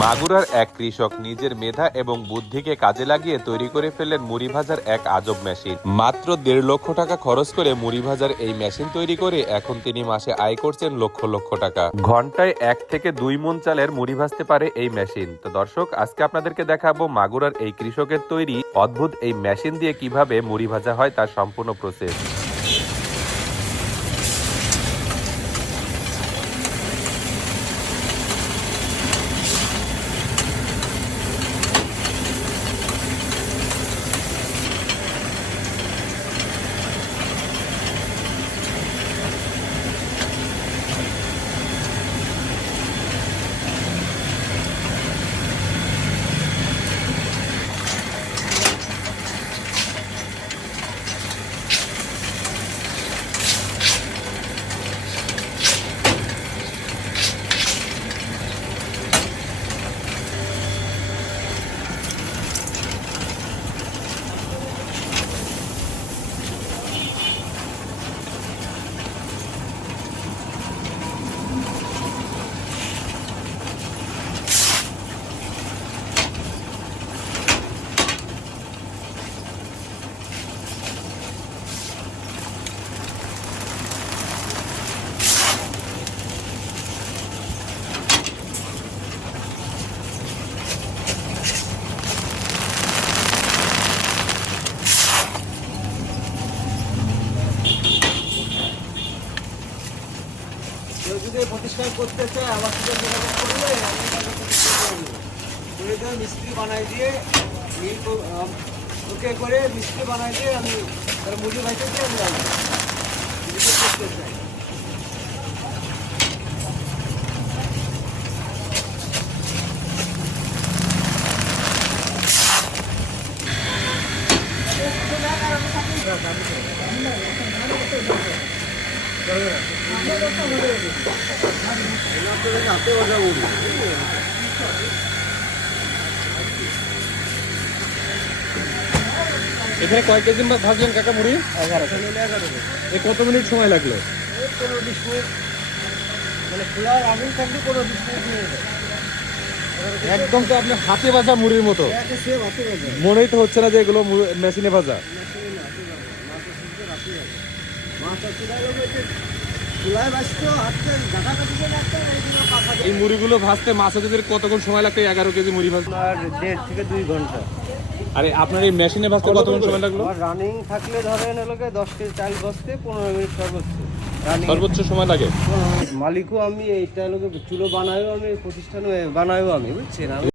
মাগুরার এক কৃষক নিজের মেধা এবং বুদ্ধিকে কাজে লাগিয়ে তৈরি করে ফেললেন মুড়ি ভাজার এক আজব মেশিন। মাত্র 1.5 লক্ষ টাকা খরচ করে মুড়ি ভাজার এই মেশিন তৈরি করে এখন তিনি মাসে আয় করছেন লক্ষ লক্ষ টাকা। ঘন্টায় 1 থেকে 2 মণ চালের মুড়ি ভাজতে পারে এই মেশিন। তো দর্শক, আজকে আপনাদেরকে দেখাবো মাগুরার এই কৃষকের তৈরি অদ্ভুত এই মেশিন দিয়ে কিভাবে মুড়ি ভাজা হয় তার সম্পূর্ণ প্রসেস। কেউ যদি প্রতিষ্ঠান করতে চায় আমার সাথে যোগাযোগ করলে আমি তাকে প্রতিষ্ঠা করে দেবো। করে দিয়ে মিস্ত্রি বানাই দিয়ে ওকে করে মিস্ত্রি বানাই দিয়ে আমি তার মুরগি ভাইতে দিয়ে আমি রাখবো যদি কেউ করতে চাই। হাতে বাজা মুড়ি এখানে কয় কেজি ভাজলেন কাকা মুড়ি? 11 কত মিনিট সময় লাগলো? 15-20 মিনিট, মানে খোলার আগুন থাকলে 15-20 মিনিট নিয়ে যাবে। একদম তো আপনি হাতে ভাজা মুড়ির মতো একটা সেম হাতে বাজা মনেই তো হচ্ছে না যে এগুলো মেশিনে ভাজা। এই মুড়িগুলো ভাজতে মাছ হাজারের কতক্ষণ সময় লাগতো? 11 কেজি মুড়ি ভাজতে 1.5 থেকে 2 ঘন্টা। আরে আপনার এই মেশিনে ভাজতে কতক্ষণ সময় লাগলো? রানিং থাকলে ধরেন এলাকে 10 কেজি চাল ভাজতে 15 মিনিট সর্বোচ্চ। সর্বোচ্চ সময় লাগে। মালিকও আমি এইটা লোকে চুলো বানাইও আমি, প্রতিষ্ঠানে বানাইও আমি, বুঝছেন। আমি